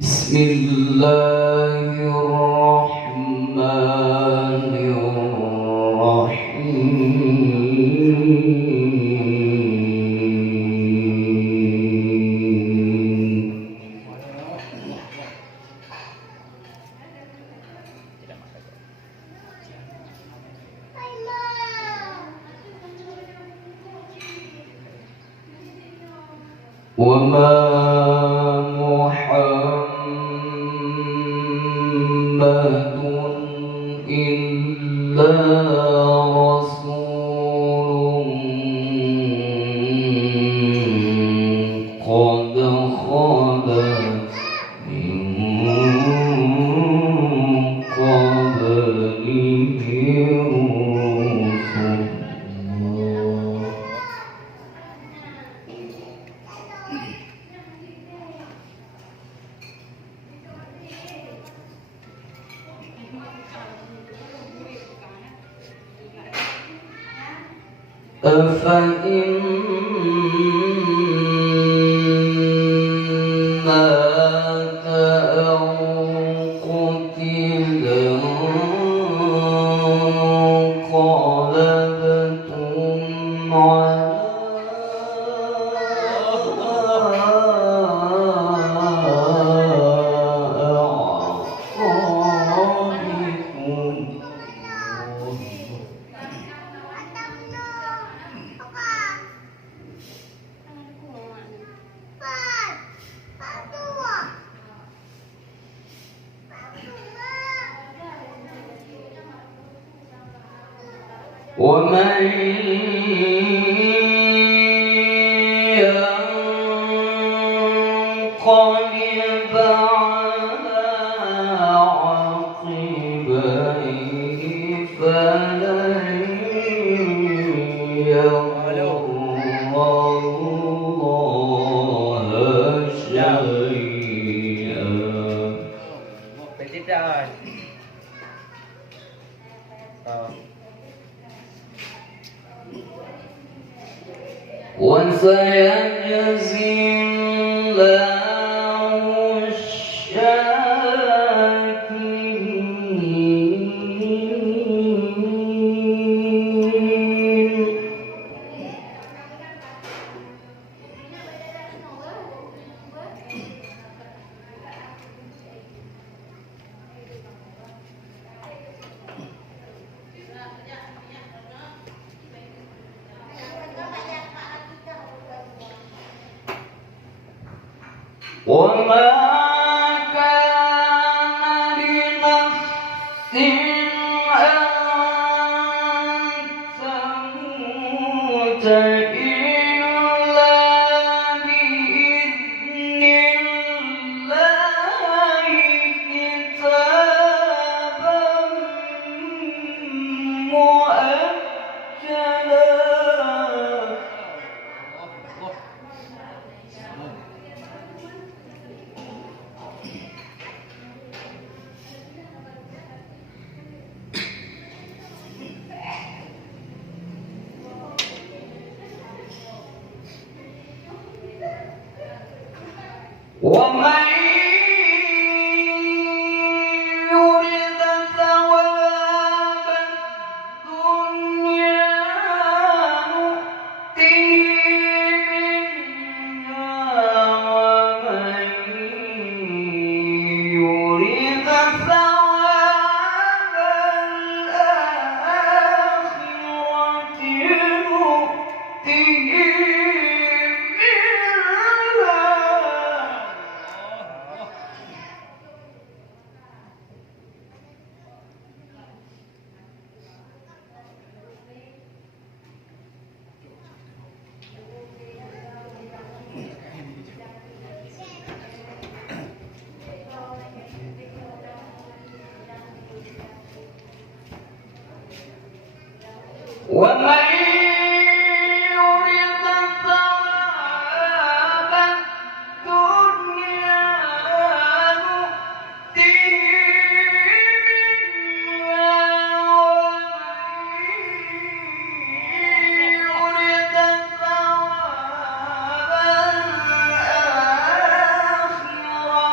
بسم الله الرحمن الرحيم وما محمد إلا رسول قد خلت من قبله الرسل أفإن مات أو قتل انقلبتم على أعقابكم ومن ينقلب على عقبيه فلن يضر الله شيئا. وسيجزي الله الشاكرين. وما كان لنفس أن تموت إلا بإذن الله كتابا مؤجلا. ومن يرد ثواب الدنيا نؤته منها ومن يرد ثواب الآخرة نؤته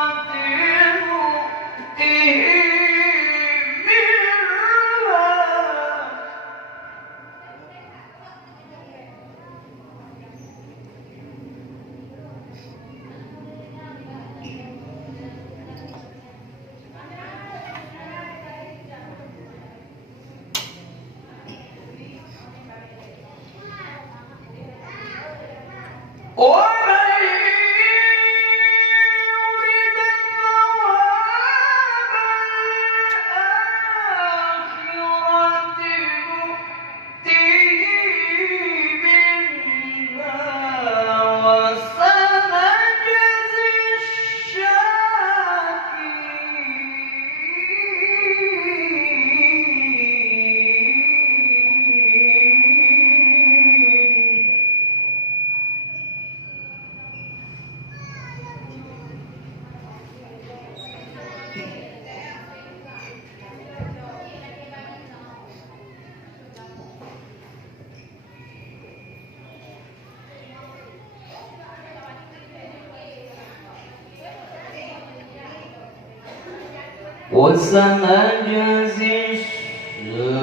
وسنجزي الشاكرين.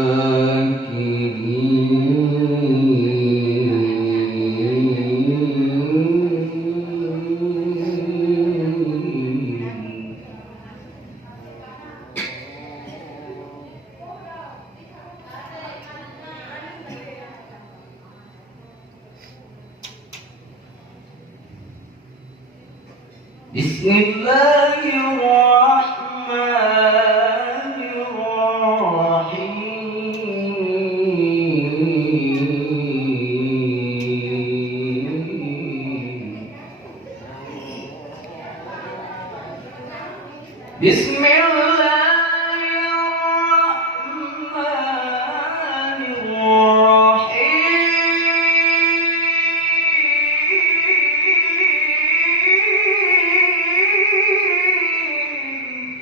بسم الله الرحمن الرحيم. بسم الله الرحمن الرحيم.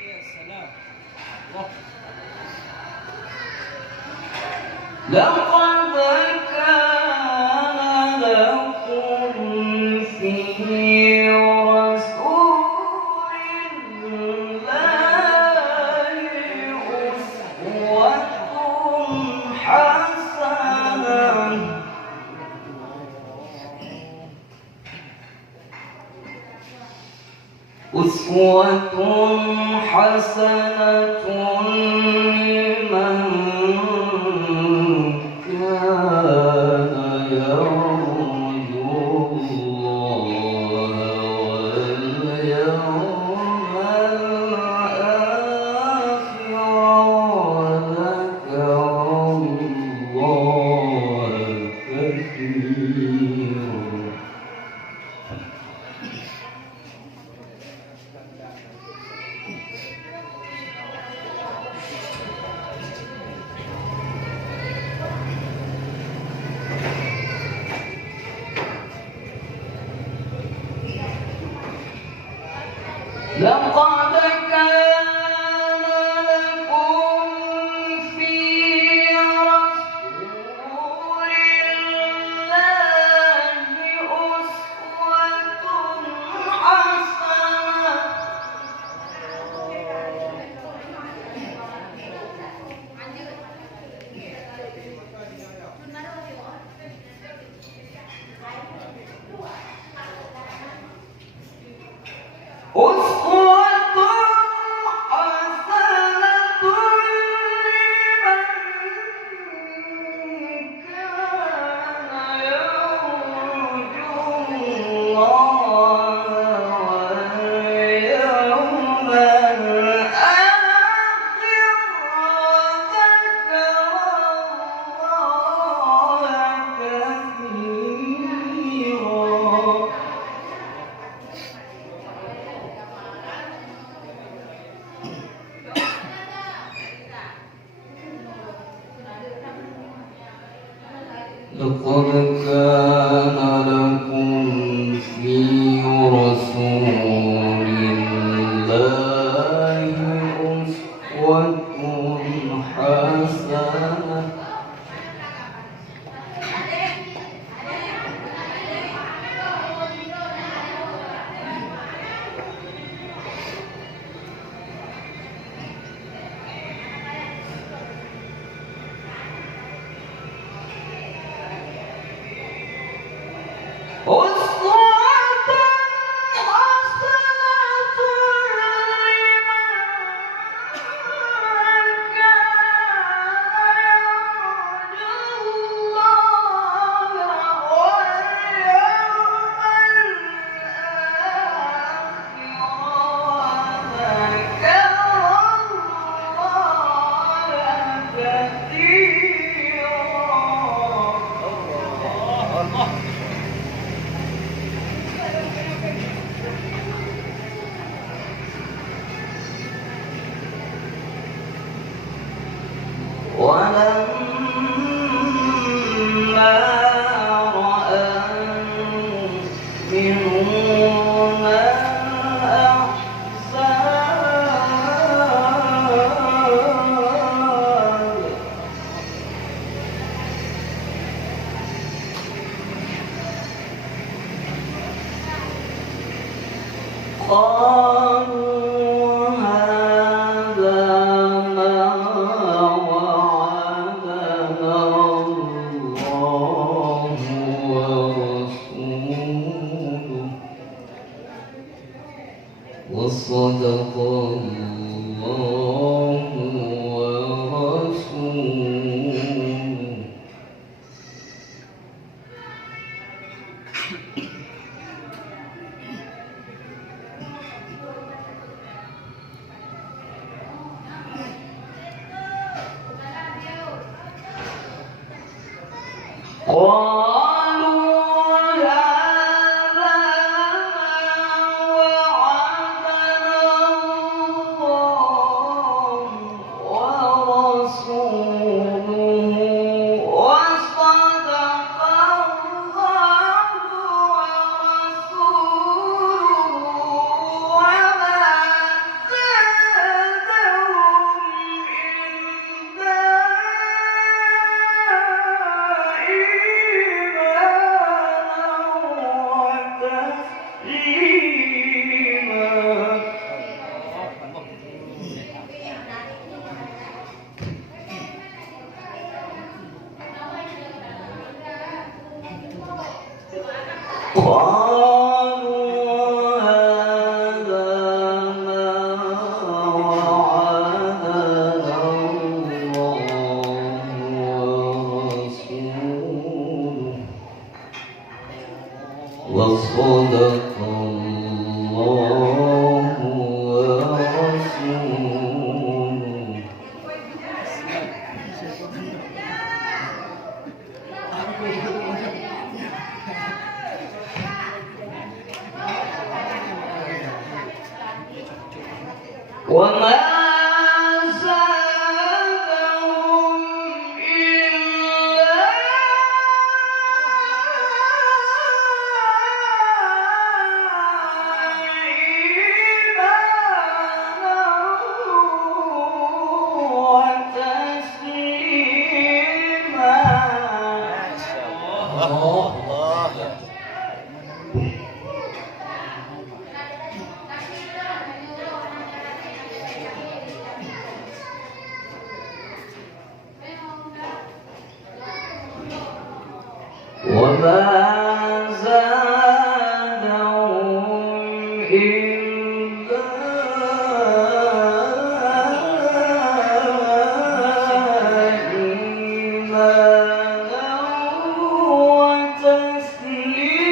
يا سلام. لقد كان لكم في رسول الله أسوة حسنة لمن كان يرجو الله واليوم الآخر وذكر الله كثيرا. لقد كان لكم في رسول الله أسوة حسنة لقد كان لكم في رسول الله أسوة حسنة ولما رأى المؤمنون الأحزاب قالوا هذا ما وعدنا الله ورسوله وصدق الله ورسوله قالوا هذا وعدنا الله ورسوله وصدق الله ورسوله وما زادهم إلا قالوا هذا ما وعدنا الله ورسوله وصدق الله ورسوله وما زادهم إلا وما زادهم إلا إيمانا وتسليما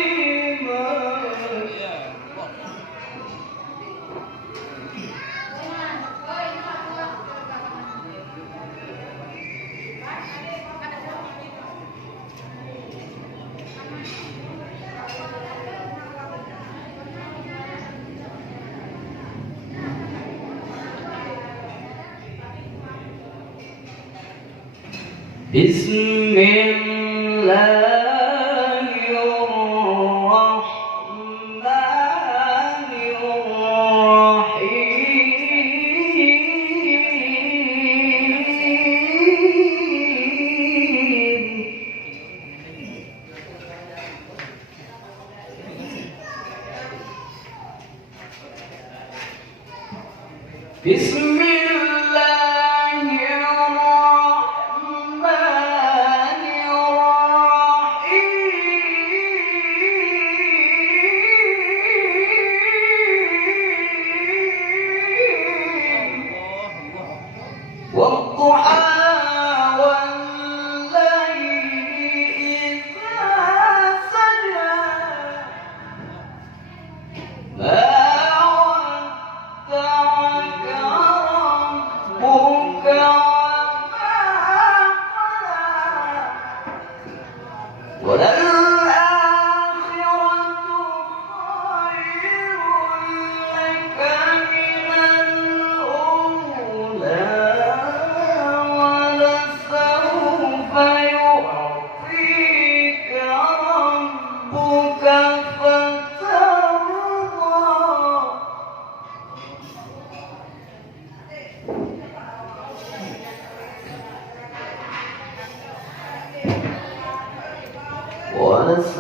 بسم الله بسم الله الرحمن الرحيم والضحى والليل إذا سجى ما ودعك ربك وما قلى وللآخرة خير لك من الأولى ولسوف يعطيك ربك فترضى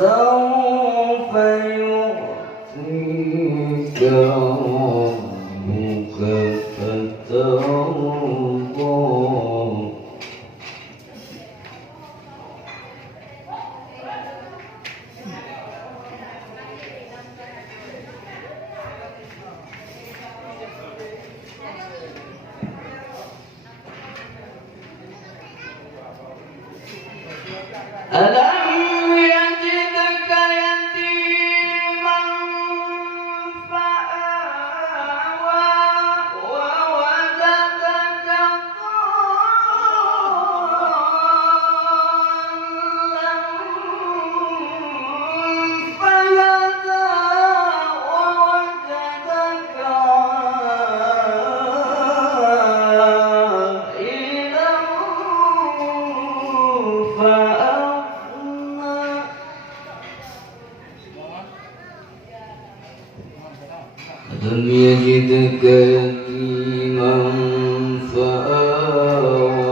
ولسوف يعطيك ربك فترضى ألم يجدك يتيما فآوى ووجدك ضالا فهدى ووجدك عائلا فأغنى ألم يجدك يتيما فآوى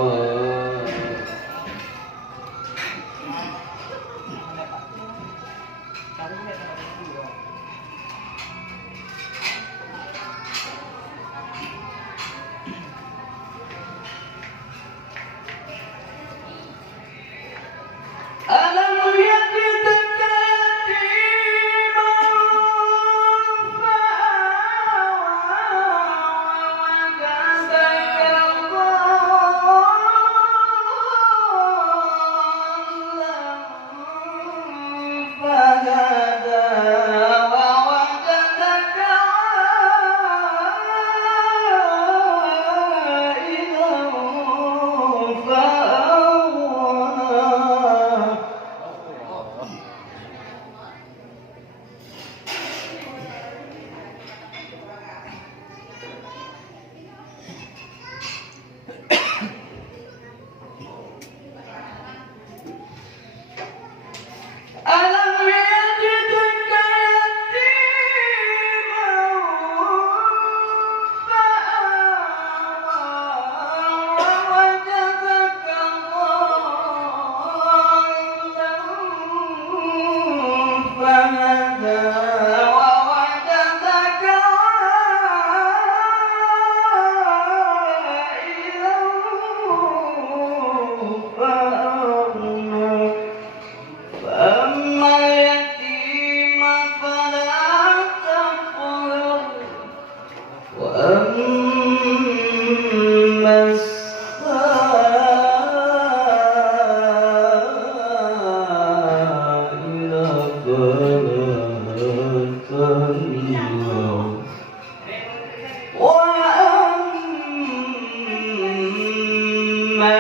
ألم يجدك يتيما فهدى ووجدك عائلا ألم يجدك يتيما فآوى ووجدك ضالا فهدى ووجدك عائلا فأغنى فأما اليتيم فلا تقهر وأما السائل فلا تنهر وأما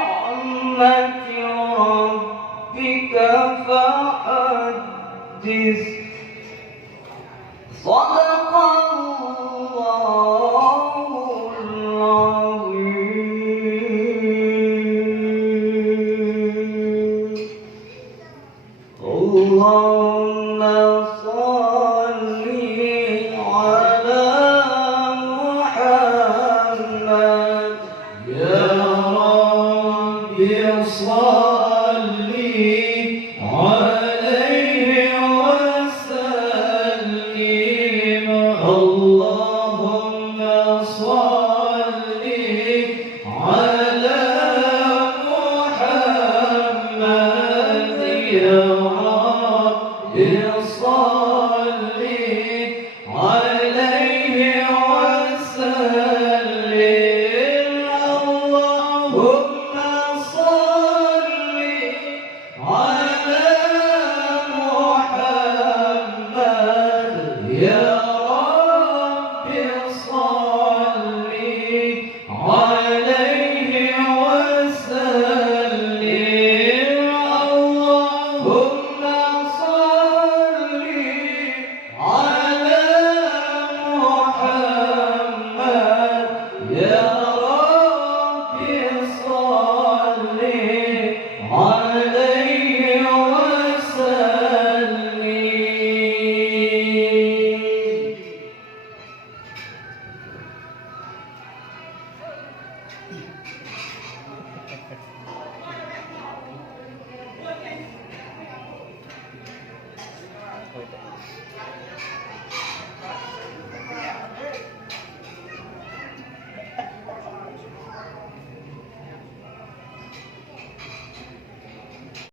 بنعمة ربك فحدث صدق الله العظيم اللهم صل على محمد يا رب صل عليه وسلم اللهم صل عليه وسلم اللهم صل على محمد يا رب صل عليه وسلم اللهم صل على محمد يا رب صل عليه وسلم.